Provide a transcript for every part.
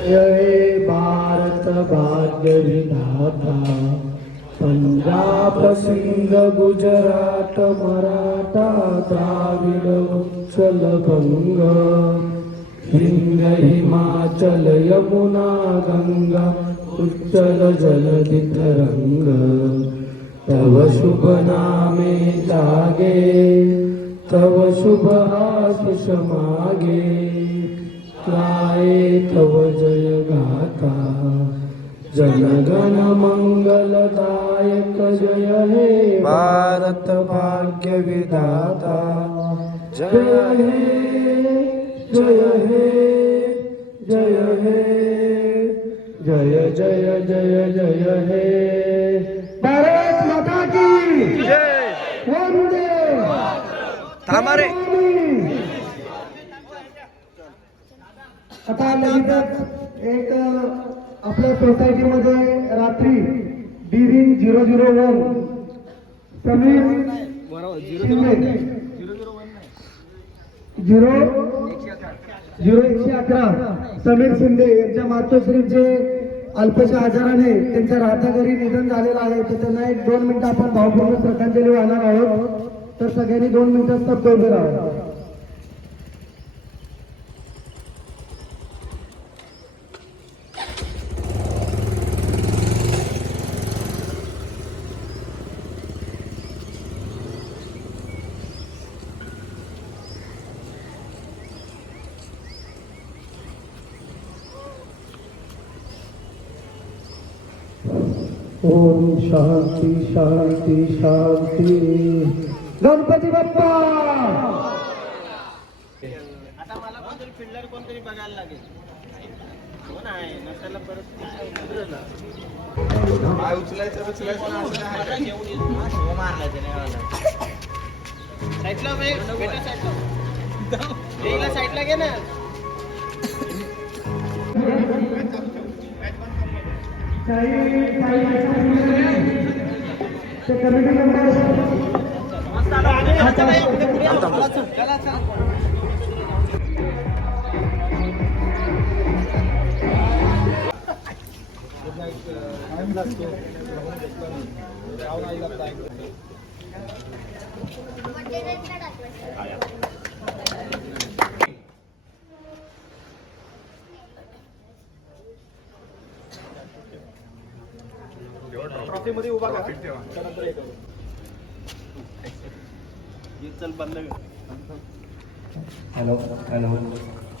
हे भारत भाग्य विधाता, पंजाब सिंध गुजरात मराठा द्राविड उत्कल बंग, हिंद हिमाचल यमुना गंगा उच्चल जलधि तरंग, तव शुभ नामे जागे, तव शुभ आशीष मागे, गाये तव जय गाथा, जनगण मंगलदायक जय हे भारत भाग्य विधाता, जय हे जय हे जय हे जय जय जय जय हे भारत माता की जय. वंदे थांबा रे. आता लगेचच एक आपल्या सोसायटीमध्ये रात्री डिरिंग 001 समीर शिंदे 0111 समीर शिंदे यांच्या मातोश्रीचे अल्पशा आजाराने त्यांच्या राहत्या घरी निधन झालेलं आहे. तर त्यांना एक 2 मिनिटं आपण भावपूर्ण श्रद्धांजली वाहणार आहोत. तर सगळ्यांनी 2 मिनिटं स्तब्ध उभे राहा. ओम शांती शांती शांती. गणपती बाप्पा. आता मला कोणतरी फिल्डर कोणतरी बघायला लागेल. कोण आहे नसायला परत उचलायचं मारला साईडला बेटा साईडला साईडला घे ना. कमिटी मेंबर ट्रॉफी मध्ये उभा करा. चल बंद. Hello hello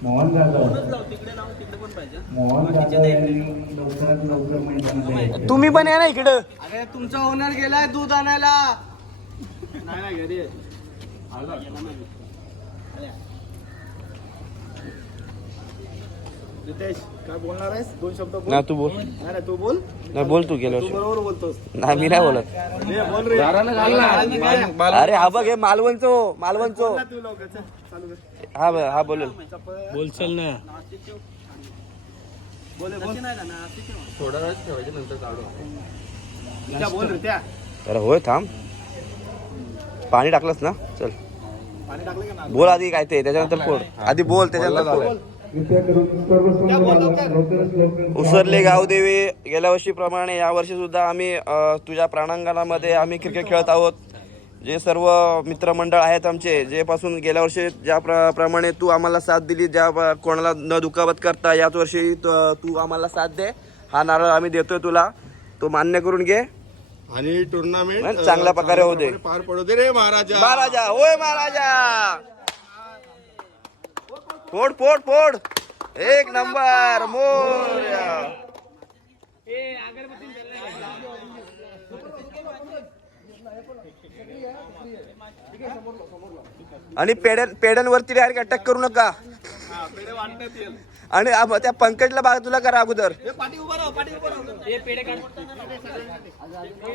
Mohan Jadhav. तिकडे लावून तिकडे पण पाहिजे. मोहन जाधव यांनी लवकरात लवकर मैदानात तुम्ही पण या ना इकडं. अरे तुमचा ओनर गेलाय दूध आणायला. नाही घरी रितेश काय बोलणार आहेस? 2 शब्द बोल. ना तू बोल. नाही तू बोल. नाही बोल तू गेलो. तू बरोबर बोलतोस. नाही मी नाही बोलत. बोल रे. अरे हा बघ हे मालवणचो मालवणचो. तू लवकर चल, चालू कर. हा बोल बोलचल ना. बोल बोल. थोडा वेळ ठेवायचे नंतर काढू. त्या बोल रे त्या. अरे होय थांब. पाणी टाकलंस ना चल पाणी टाकलं का ना? बोल आधी काय ते त्याच्यानंतर फोड. आधी बोल त्याच्यानंतर फोड. उसरले गावदेवी गेल्या वर्षीप्रमाणे यावर्षी सुद्धा आम्ही तुझ्या प्राणांगणामध्ये आम्ही क्रिकेट खेळत आहोत. जे सर्व मित्रमंडळ आहेत आमचे जे पासून गेल्या वर्षी ज्या प्रमाणे तू आम्हाला साथ दिली, ज्या कोणाला न दुखावत करता याच वर्षी तू आम्हाला साथ दे. हा नारळ आम्ही देतोय तुला, तो मान्य करून घे आणि टुर्नामेंट चांगल्या प्रकारे होऊ दे. पार पडू दे रे महाराजा. महाराजा होय महाराजा. फोड फोड फोड. एक नंबर मोरया. आणि पेड्यांवरती डायरेक्ट अटॅक करू नका. आणि त्या पंकजला बघा तुला करा अगोदर. पाठी उभा राहा, पाठी उभा राहा. हे पेढे काढ.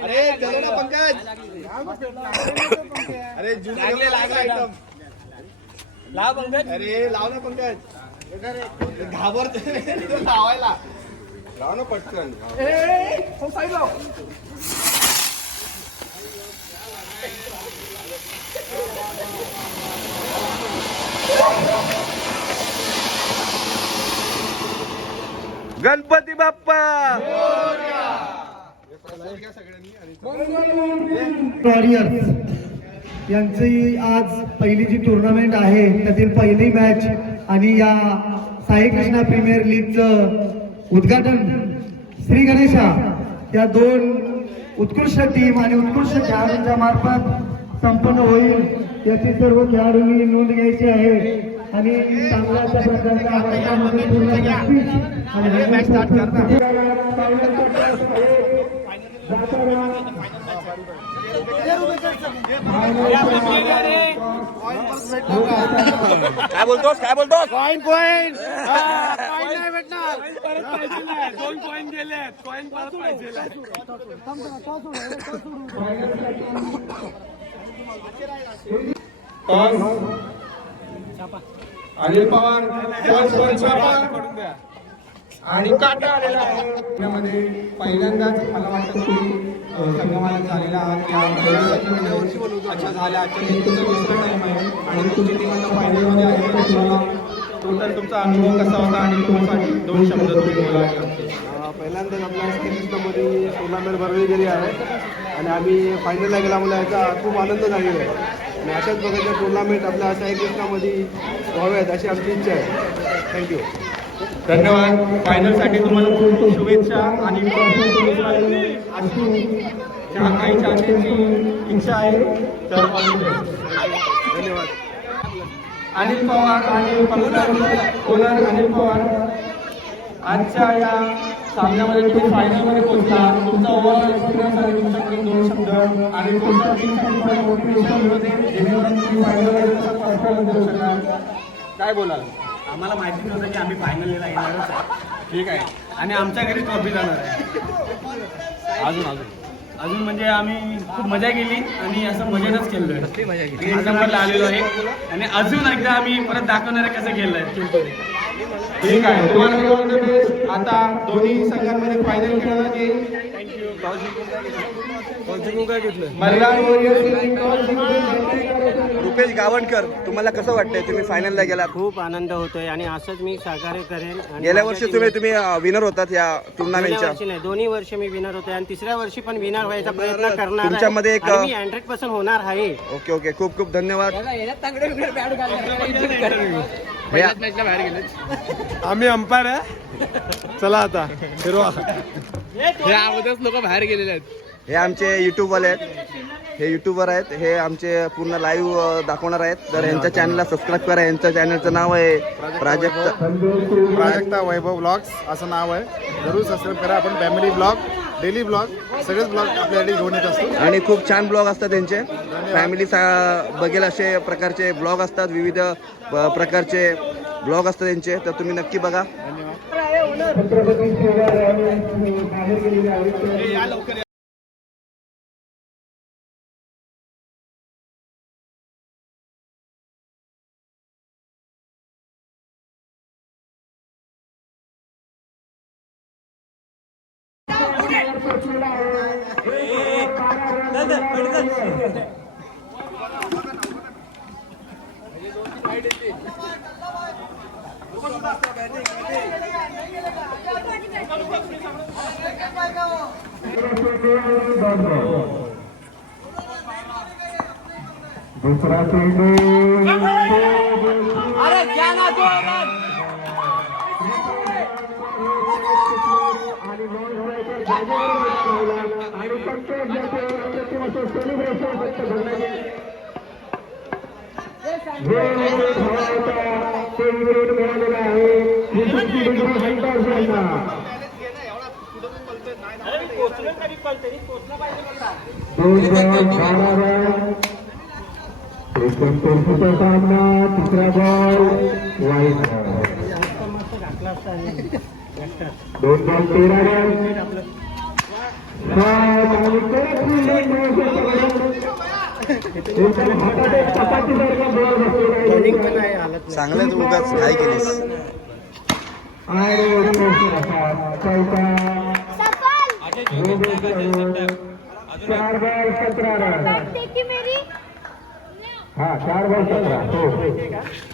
अरे चलो ना पंकज. अरे जूस लागला आयटम. लाव पंकज. अरे लाव ना पंकज. घाबरते लावायला. लाव ना पटकन. हो साईड लाव. गणपती बाप्पा. वॉरियर्स यांची आज पहिली जी टुर्नामेंट आहे त्यातील पहिली मॅच आणि या साई कृष्णा प्रीमियर लीगचं उद्घाटन श्री गणेशा या दोन उत्कृष्ट टीम आणि उत्कृष्ट खेळाडूंच्या मार्फत संपन्न होईल याची सर्व खेळाडूंनी नोंद घ्यायची आहे आणि चांगल्या अशा प्रकारच्या वर्गामध्ये पूर्ण काय बोलतोस काय बोलतोस? कॉइन कॉइन नाही भेटणार. दोन कॉइन गेले. कॉइन परत पाहिजे. अनिल पवार आणि काटा आलेला आहे त्यामध्ये पहिल्यांदाच मला वाटतं तुम्ही संगमाला झालेला आहात या अच्छा झाल्या आजच्या तुमचा दुसरा टाइम आहे आणि तुमची टीम आता फायनलमध्ये आहे तर तुम्हाला टोटल तुमचा अनुभव कसा होता आणि तुमचा दोन शब्द तुम्ही बोला. पहिल्यांदाच आपल्या स्टेडियममध्ये टुर्नामेंट भरवली गेली आहे आणि आम्ही फायनलला गेल्यामुळे याचा खूप आनंद झालेला आहे आणि अशाच प्रकारच्या टुर्नामेंट आपल्या साई कृष्णामध्ये व्हाव्यात अशी आमची इच्छा आहे. थँक्यू. धन्यवाद. फायनलसाठी तुम्हाला खूप खूप शुभेच्छा आणि ज्या काही चान्सेसची इच्छा आहे तर धन्यवाद. अनिल पवार आणि ओनर अनिल पवार आजच्या या सामन्यामध्ये तुम्ही फायनलमध्ये पोहोचला. तुमचा ओव्हरऑल एक्सपिरियन्स आणि तुमच्याकडे दोन शब्द आणि तुमच्या टीमसाठी मोटिवेशन होते जेणेकरून तुम्ही फायनलमध्ये परफॉर्मन्स देऊ शकाल. काय बोलाल? आम्हाला माहिती नव्हतं की आम्ही फायनलला येणारच आहे. ठीक आहे. आणि आमच्या घरी ट्रॉफी जाणार आहे. अजून म्हणजे आम्ही खूप मजा केली आणि असं मजेनंच केलं. आजमला आलेलो आहे आणि अजून एकदा आम्ही परत दाखवणार आहे कसं केलंय. ठीक आहे. तुम्हाला आता दोन्ही संघांमध्ये फायनल खेळण्यात येईल. रुपेश गावणकर, तुम्हाला कसं वाटतंय? तुम्ही फायनलला गेलात. खूप आनंद होतोय आणि असंच मी सहकार्य करेन. आणि गेल्या वर्षी तुम्ही विनर होतात या गेल्या टुर्नामेंटच्या. वर्षी नाही, दोन्ही वर्षी मी विनर होते आणि तिसऱ्या वर्षी पण विनर व्हायचा प्रयत्न करणार आहे. तुमच्यामध्ये एक- आणि मी 100% होणार आहे. ओके ओके, खूप खूप धन्यवाद. आम्ही अंपायर आहे. चला आता फिरवा. हे अगोदरच लोक बाहेर गेलेले आहेत. हे आमचे युट्यूबवाले आहेत. हे युट्यूबर आहेत. हे आमचे पूर्ण लाईव्ह दाखवणार आहेत. तर यांच्या चॅनलला सबस्क्राईब करा. यांच्या चॅनलचं नाव आहे प्राजक्ता वैभव ब्लॉग्स असं नाव आहे. जरूर सबस्क्राईब करा. आपण फॅमिली ब्लॉग, डेली ब्लॉग, सगळेच ब्लॉग आपल्यासाठी घेऊन येत असतो आणि खूप छान ब्लॉग असतात त्यांचे. फॅमिली बघेल असे प्रकारचे ब्लॉग असतात. विविध प्रकारचे ब्लॉग असतात त्यांचे. तर तुम्ही नक्की बघा. दुसरा चेंडू सामना तिसरा बॉल वाईट. 2 ball 13 run. चांगल्याच उगाच काय केलीस. चार बॉल 17 रन. हाँ 4 बॉल 17.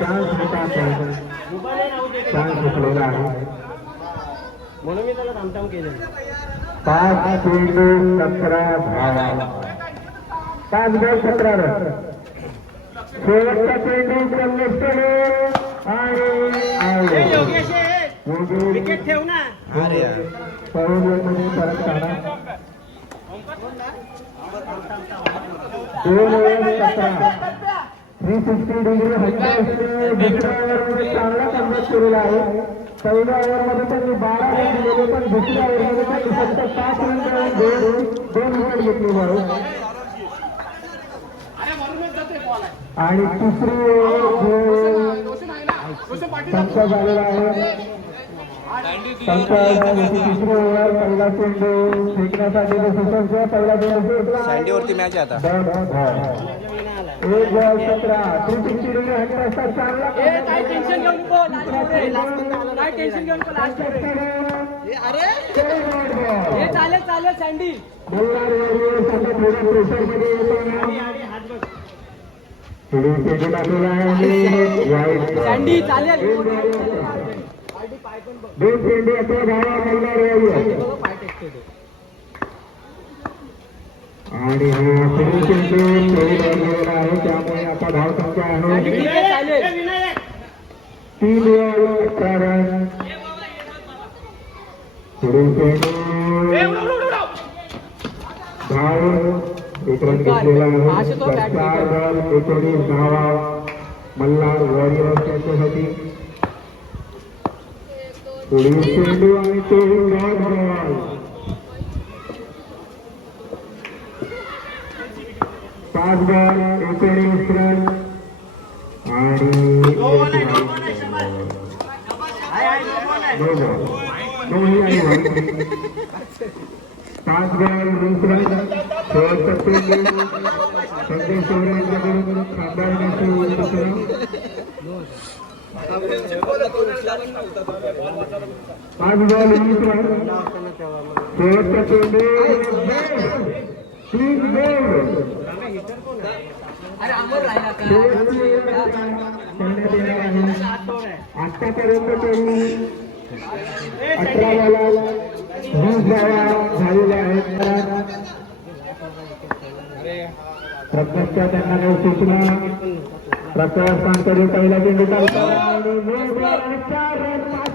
चान्स होता चान्स घेतलेला आहे. म्हणून मी त्याला थांबताम केलं. 5 चेंडू 17 धावा. 5 बॉल 17 रन. शेवटचा चेंडू कल्लेश्वर आणि विकेट ठेव ना. अरे यार. मध्ये परत काढा. 2 ओव्हर 17 360 डिग्री दुसऱ्या ओव्हरमध्ये चांगला कन्वर्ट केलेला आहे. पहिल्या ओव्हरमध्ये त्यांनी 12 रन दिलेले, पण दुसऱ्या ओव्हरमध्ये त्यांनी फक्त 5 रन करून 2 विकेट घेतली आहे. आणि तिसरी संप झालेला आहे. तिसरी ओव्हर पहिला चेंडू फेकण्यासाठी पहिला चेंडू सँडीवरती मॅच आहे आता. 1 बॉल 17 360 डिग्री हॅन्ड असतात. चांगला चालेल सँडी. मल्हार वॉरियर्स आता थोड्या प्रेशरमध्ये येतो. सँडी चालेल. 2 चेंडू 11 धावा मल्हार वॉरियर्स. आणि हा पुढील चेंडू खेळला आहे, त्यामुळे आता धाव संख्या आहे 3 बॉल 18 रन. पुढील चेंडू धाव 1 रन घेतलेला आहे. 4 बॉल 19 धावा मल्हार वॉरियर्स यांच्यासाठी. पुढील चेंडू आणि तो बॉल 5 बॉल 19 रन आणि 5 बॉल 20 रन. शेवटचा चेंडू संदेश यांच्याकडून थांबवण्याची सूचना. 5 बॉल 20 रन. शेवटचा चेंडू 3 बॉल. आतापर्यंत त्यांनी 18 बॉलाला 20 धावा झालेल्या आहेत. प्रत्यक्षात त्यांना काही सूचना प्रशासनाकडे पहिला चेंडू चालतो आणि 9 बॉल आणि 4 रन. 5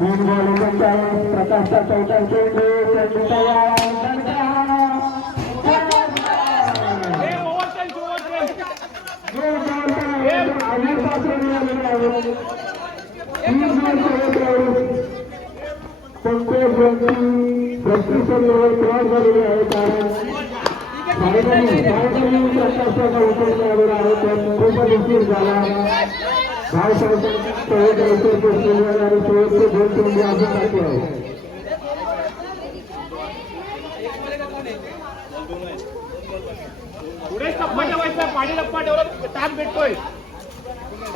3 बॉल 39 प्रकाशचा चौथा चेंडू क्रॉस झालेले आहे. कारण प्रकाशाचा उतरला आलेला आहे, तर खूपच उशीर झाला. भाव आणि शेवटचे 2 चेंडू अजून बाकी आहे.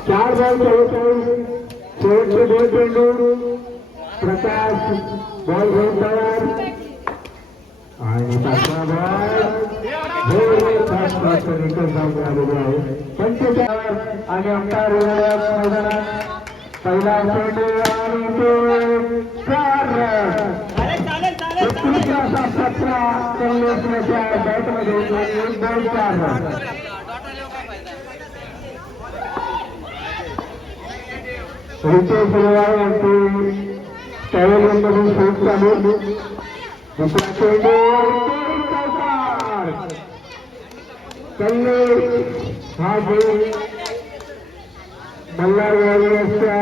चार बॉल 44 शेवटचे 2 चेंडू. प्रकाश बॉल घेऊन तयार आणि 5वा बॉल विकेट जाऊन आलेले आहे. 45 आणि अंपायर मैदानात पहिला चेंडू आणि तो 4 रन. 17 कल्लेशच्या बॅटमध्ये 1 बॉल 4 रन. रितेश रेवाळ यांची पॅव्हलियनमधून शूट चालू. दुसरा चेंडू कल्लेश हा गोल मल्हार वॉरियर्सच्या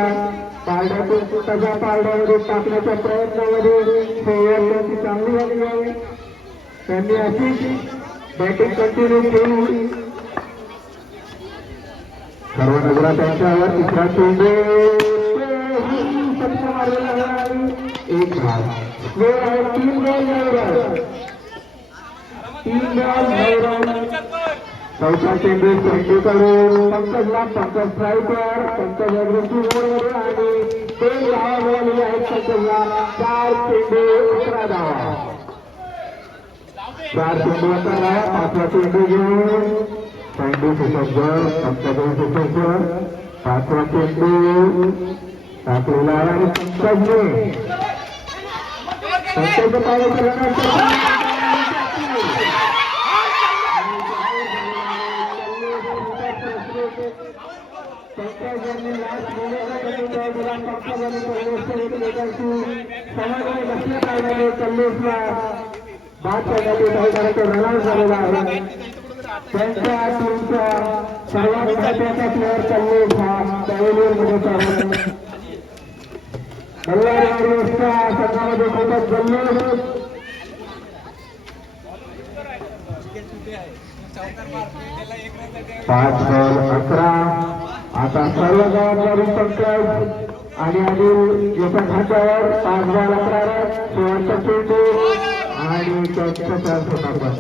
पारड्यातून त्याच्या पारड्यामध्ये टाकण्याच्या प्रयत्नामध्ये त्यांची चांगली झाली आहे. त्यांनी अशीच बॅटिंग कंटिन्यू केली. सर्व नगरा त्यांच्यावर तिसरा चेंडू मारलेला आहे. 1 धाव. 3 बॉल 9 रन. 3 ball 9 run. चौथा चेंडू चेंडूकडून पंकजला पंकज स्ट्राईकवर पंकज अग्रेसिव्ह मोडमध्ये आणि 3 धावा मिळालेल्या आहेत पंकजला 4 चेंडू 11 धावा 4 चेंडू 11 धावा 5वा चेंडू घेऊन चेंडू सुसज्ज पंकज सुसज्ज 5वा चेंडू टाकलेला आहे आणि पंकजने पंकज पावलं बाद करण्याचे रनआउट झालेला आहे त्यांच्या टीमचा सर्वात महत्वाचा प्लेअर कल्लेश हा पॅव्हिलियनमध्ये चालू बल्लारी वॉरियर्सच्या संघामध्ये खूपच जल्लोष 5 बॉल 11 आता सर्व जबाबदारी पंकज आणि अनिल एका खात्यावर 5 बॉल 11 रन शेवटचा चेंडू आणि चौथ्या 4 फटाफट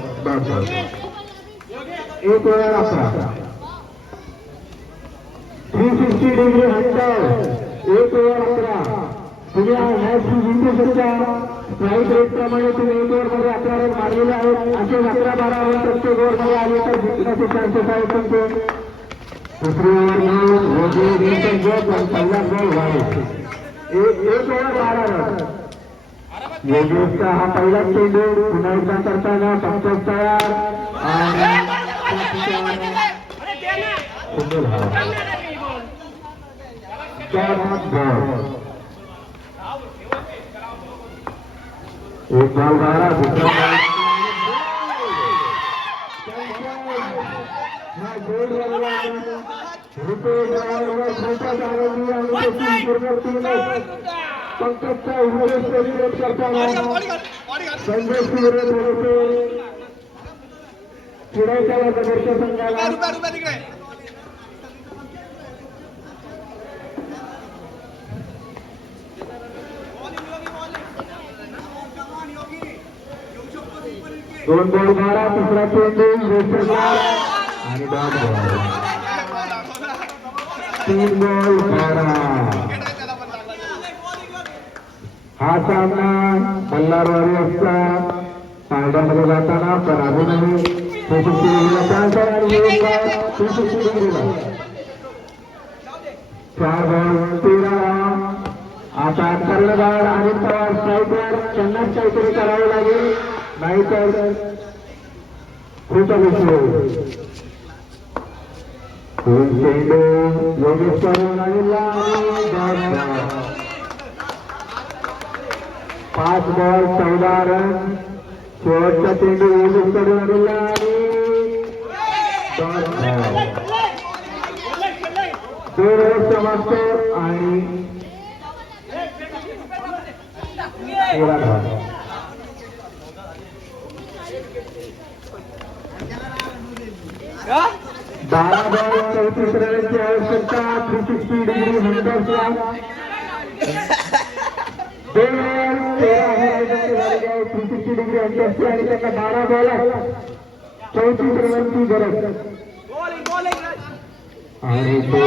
1 वेळा 11 360 डिग्री हंटर 1 वेळा 11 तुम्ही मॅच जिंकू शकता स्ट्राईक रेट प्रमाणे तुम्ही 1 ओव्हरमध्ये 11 रन मारलेले आहेत असे 11-12 रन प्रत्येक ओव्हरमध्ये आले तर जिंकण्याचे चान्सेस आहेत तुमचे दुसरी ओव्हर पहिला गोल व्हावे 1 ओव्हर 12 रन योगेशचा हा पहिला चेंडू पुन्हा एकदा करताना पंकज तयार आणि एक बॉल 12 दुसरा पंकजचा उमेश सेलिब्रेट करताना संजय शिवरे थोडेसे चिडायच्या नगरच्या संघाला दोन बॉल 12 तिसरा चेंडू आणि 10 बॉल 3 बॉल 12 हा सामना बल्लार वॉरियर्सचा फायद्यामध्ये जाताना पण अजूनही 360 चान्स आहे आणि 4 बॉल 13 आता कर्णधार आणि पवार स्ट्राईकवर त्यांनाच काहीतरी करावे लागेल नाहीतर खूप चेंडू योगेश करून आलेला 5 बॉल 14 रन शेवटचा चेंडू योगेश करून आलेला आणि 2 ओव्हर समाप्त आणि 13 धावा 12 बॉल 34 रनची आवश्यकता 360 डिग्री हंटर्सला 2 ओव्हर 360 डिग्री हंटर्सची आणि त्यांना 12 बॉल 34 रनांची गरज आणि ते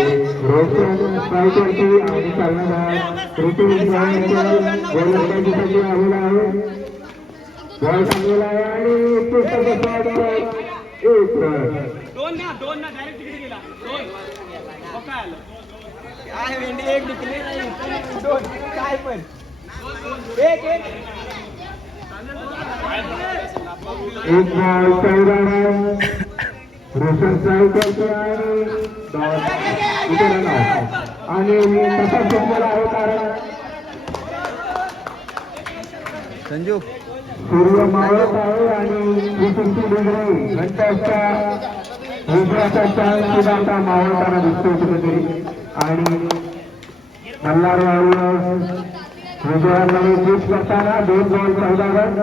रोशन स्ट्रायकरची आणि कर्णधार ऋतुराज गोलंदाजीसाठी आलेला आहे बॉल टाकलेला आहे आणि पुस्तक 1 रन दोन ना डायरेक्ट तिकडे गेला काय आलं काय भेंडी एक निघली नाही 2 काय पण एक बॉल 14 रन रोशन स्ट्रायकरचे आणि तसा फुटबॉल आहे कारण संजू सूर्य मावळत आहे आणि 360 डिग्री घंटाचा विजयाचा चान्स सुद्धा आता मावळताना दिसतो कुठेतरी आणि बल्लार वॉरियर्स विजयामध्ये जीत करताना 2 बॉल 14 रन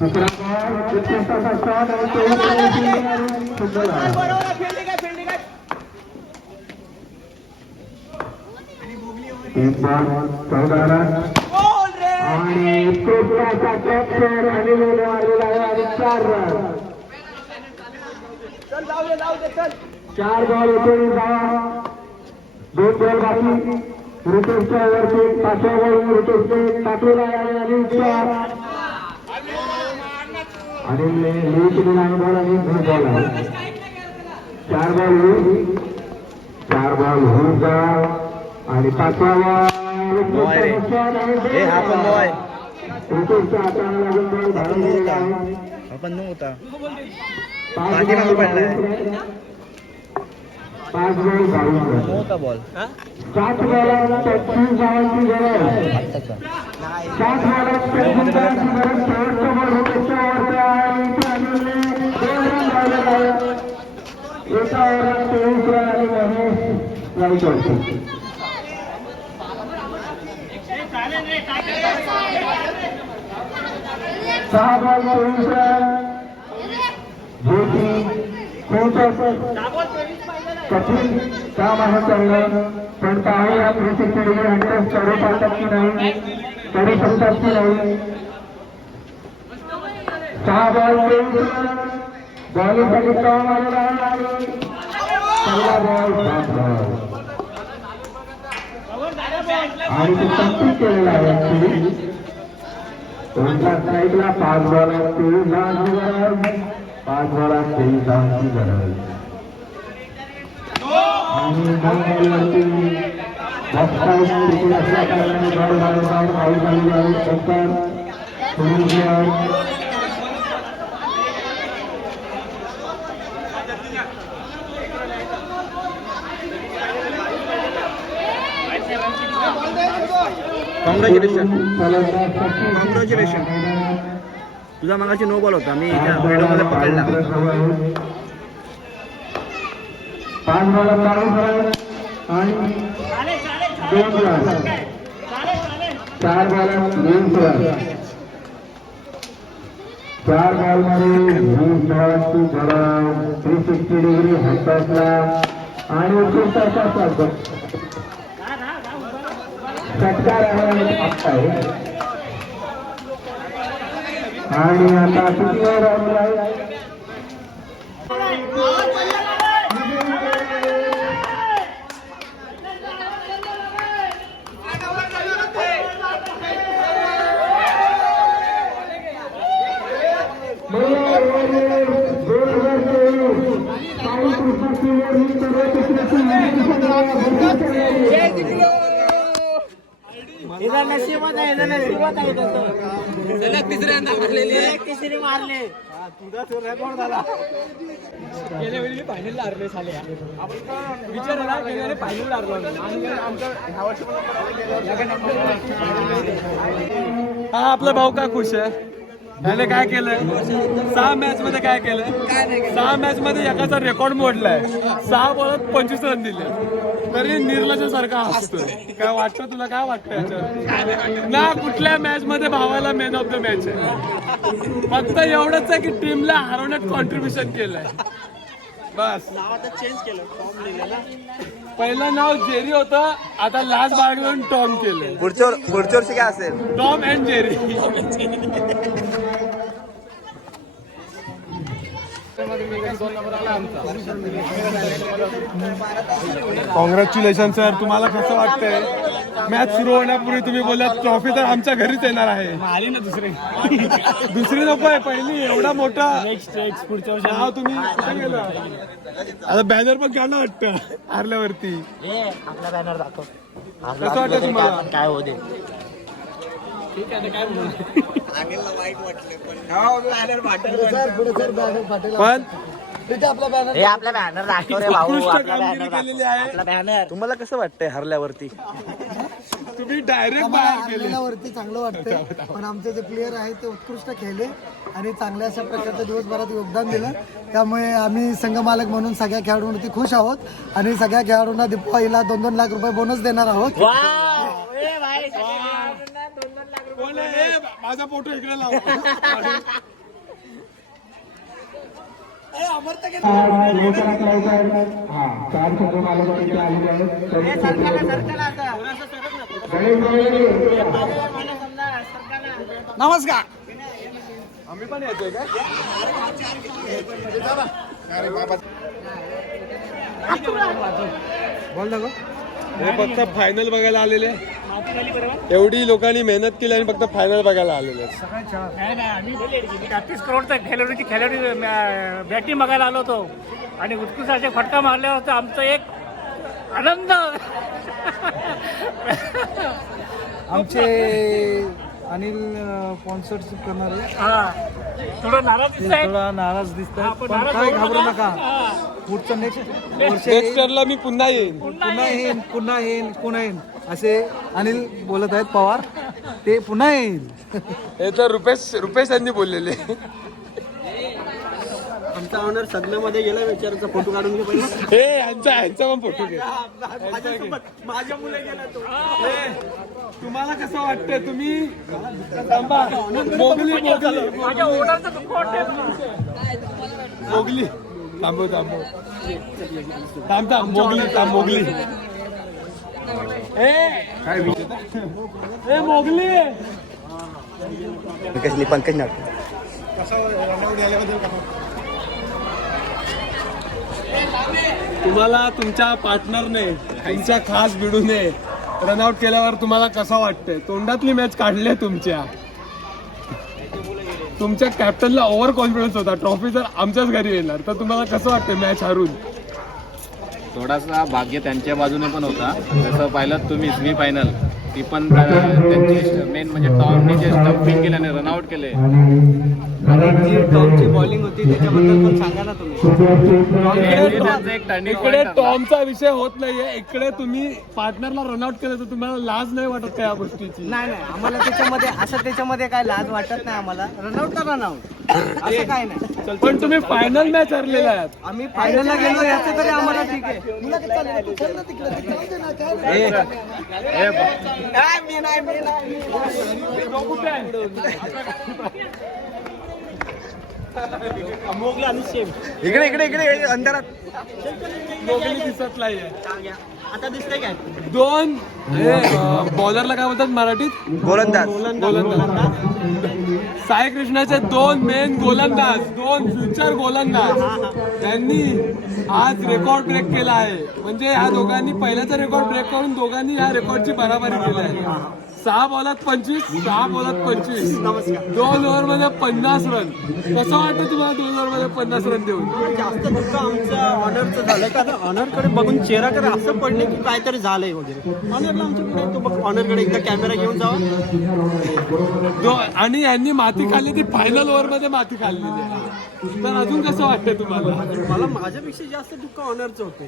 दुसरा बॉल 21 शॉट आणि फुटबॉल एक बॉल 14 रन आणि कोकणाचा कॅप्टन अनिल मारलेला आहे आणि 4 रन 4 बॉल होते 2 बॉल बाकी ऋतेशच्या वरती 5व्या बॉल ऋतेशने टाकलेला आहे आणि चार आणि लीडने नाही बॉल आणि 2 बॉल आहे 4 बॉल होऊन आणि 5वा ऋतेशच्या हाताला लागून बॉल बाहेर गेलेला आहे आपण नव्हता 5 बॉल बाहेर नव्हता बॉल 7 बॉलात 30 धावांची गरज 7 बॉलात 30 धावांची गरज शेवटचा बॉल ऋतेशच्या वरती आहे इथे अनिलने 2 रन लावलेले आहेत एका ओव्हरात 23 रन आणि महेश राईटवरती 6 बॉल 23 रन ज्योती कठीण काम आहे चाललं पण काही या प्रशिक्षणावर हँडल्स करू पाहतात की नाही करू शकतात की नाही 6 बॉल 23 रन बॉलिंगसाठी काम आलेला आहे आणि पहिला बॉल 7 बॉल आणि ते कंप्लीट केलेला आहे दोनच्या स्ट्राईकला 5 बॉलात 23 धावांची गरज 5 बॉलात 23 धावांची गरज आणि 2 बॉलवरती बॉक्स आउट असल्या कारणाने बॉल बाहेर आऊट झालेली आहे कॉंग्रॅच्युलेशन तुझा मागाशी नो बॉल होता मी व्हिडिओमध्ये पकडला 5 बॉलात 22 रन आणि 2 रन 4 बॉलात 20 रन 4 बॉलमध्ये 20 धावांची गरज 360 डिग्री हँडपॅचला आणि उत्कृष्ट असा षटकार आहे आणि आता किती वेळ राहिला आहे तिसरी मारले गेल्या वेळी फायनल हारले साले विचार ना गेल्या फायनल हारलो हा आपला भाऊ का खुश आहे त्याने काय केलंय 6 मॅच मध्ये काय केलंय 6 मॅच मध्ये एकाचा रेकॉर्ड मोडलाय 6 बॉलात 25 रन दिले तरी निर्लज्जासारखा हसतोय काय वाटतं तुला काय वाटतं याच्यावर ना कुठल्या मॅच मध्ये भावाला मॅन ऑफ द मॅच आहे फक्त एवढंच आहे की टीमला हरवण्यात कॉन्ट्रीब्युशन केलंय बस चेंज केलं फॉर्म लिहिलेला पहिलं नाव जेरी होतं आता लास्ट बाळगून टॉम केलंय पुढच्या वर्षी काय असेल Tom and Jerry congratulation sir तुम्हाला कसं वाटतंय मॅच सुरू होण्यापूर्वी तुम्ही बोललात ट्रॉफी तर आमच्या घरीच येणार आहे आली ना दुसरी नको आहे पहिली एवढा मोठा नेक्स्ट पुढच्या वर्षी नाव तुम्ही कुठे गेलं आता बॅनर पण काढला वाटतं हारल्यावरती आपला बॅनर दाखव कसं वाटतं तुम्हाला काय होते ठीक आहे काय पण हे आपला बॅनर दाखव रे भाऊ उत्कृष्ट आपला कामगिरी बॅनर केलेली आहे आपला बॅनर तुम्हाला कसं वाटतंय हरल्यावरती तुम्ही डायरेक्ट बाहेर गेले वरती चांगलं वाटतंय पण आमचे जे प्लेयर आहेत ते उत्कृष्ट खेळले आणि चांगल्या अशा प्रकारचं दिवसभरात योगदान दिलं त्यामुळे आम्ही संघमालक म्हणून सगळ्या खेळाडूंवरती खुश आहोत आणि सगळ्या खेळाडूंना दीपावलीला 2-2 लाख रुपये बोनस देणार आहोत कोण आहे? ए, माझा फोटो इकडे लाव नमस्कार आम्ही पण येतोय का हे फक्त फायनल बघायला आलेले. एवढी लोकांनी मेहनत केली आणि फक्त फायनल बघायला आलेले. नाही नाही, आम्ही 33 करोडचा खेळाडू बॅटिंग बघायला आलो होतो आणि उत्कृष्ट असे फटका मारले होते. आमचा एक आनंद. आमचे अनिल स्पॉन्सरशिप करणारे थोडं नाराज दिसतंय. थोडा नाराज दिसत हा, पण पण नाराज काय होऊ घाबरू नका. नका. पुढचं नेक्स्ट वर्ष नेक्स्ट टर्नला मी पुन्हा येईन. पुन्हा येईन असे अनिल बोलत आहेत पवार. ते पुन्हा येईल. हे तर रुपेश यांनी बोललेले. आमचा ऑनर सदनामध्ये गेला विचाराचा फोटो काढून घे पहिला. हे यांचा पण फोटो घे. माझ्या मुले गेला तो. तुम्हाला कसं वाटतंय? तुम्ही थांबा. मोगली माझ्या ओढाचं दुःख वाटतंय. मोगली थांबव मोगली ए मोगली. पंकज नाट तुम्हाला तुमच्या पार्टनरने तुमच्या खास भिडूने रनआउट केल्यावर तुम्हाला कसं वाटतंय? तोंडातली मॅच काढली तुमच्या कॅप्टनला ओव्हर कॉन्फिडन्स होता, ट्रॉफी जर आमच्याच घरी येणार, तर तुम्हाला कसं वाटतंय मॅच हारून? थोडासा भाग्य त्यांच्या बाजूने पण होता. जसं पाहिलं तुम्ही सेमी फायनल ती पण त्यांची मेन म्हणजे टॉमने जे स्टंपिंग केल्याने रनआउट केले. जी टॉमची बॉलिंग होती त्याच्याबद्दल पण सांगा ना तुम्ही. त्यांचा एक टर्निंग इकडे टॉमचा विषय होत नाहीये. इकडे तुम्ही पार्टनरला रनआउट केलं तर तुम्हाला लाज नाही वाटत का या गोष्टीची? नाही आम्हाला त्याच्यामध्ये काय लाज वाटत नाही. आम्हाला रनआउट तर रनआउट असं काय नाही. पण तुम्ही फायनल मॅच हरलेला आहात. आम्ही फायनलला गेलो याचं तरी आम्हाला ठीक आहे. इकडे अंधारात मोगली दिसत नाहीये. आता दिसतंय काय? दोन बॉलरला काय बोलतात मराठीत? गोलंदाज. साई कृष्णाचे दोन मेन गोलंदाज, दोन फ्युचर गोलंदाज, त्यांनी आज रेकॉर्ड ब्रेक केला आहे. म्हणजे ह्या दोघांनी पहिल्याचा रेकॉर्ड ब्रेक करून दोघांनी ह्या रेकॉर्डची बराबरी केली आहे. 6 बॉलात 25, 6 बॉलात 25, 2 ओव्हरमध्ये 50 रन. कसं वाटतं तुम्हाला 2 ओव्हरमध्ये 50 रन देऊन? जास्त दुःख आमच्या ऑनरचं झालं का? ऑनरकडे बघून चेहराकडे असं पडले की काहीतरी झालंय वगैरे. ऑनरला आमच्या पुढे तो बघ, ऑनरकडे एकदा कॅमेरा घेऊन जावा. आणि यांनी माती खाल्ली ती फायनल ओव्हर मध्ये माती खाल्लेली आहे. तर अजून कसं वाटतंय तुम्हाला? मला माझ्यापेक्षा जास्त दुःख ऑनरचं होते.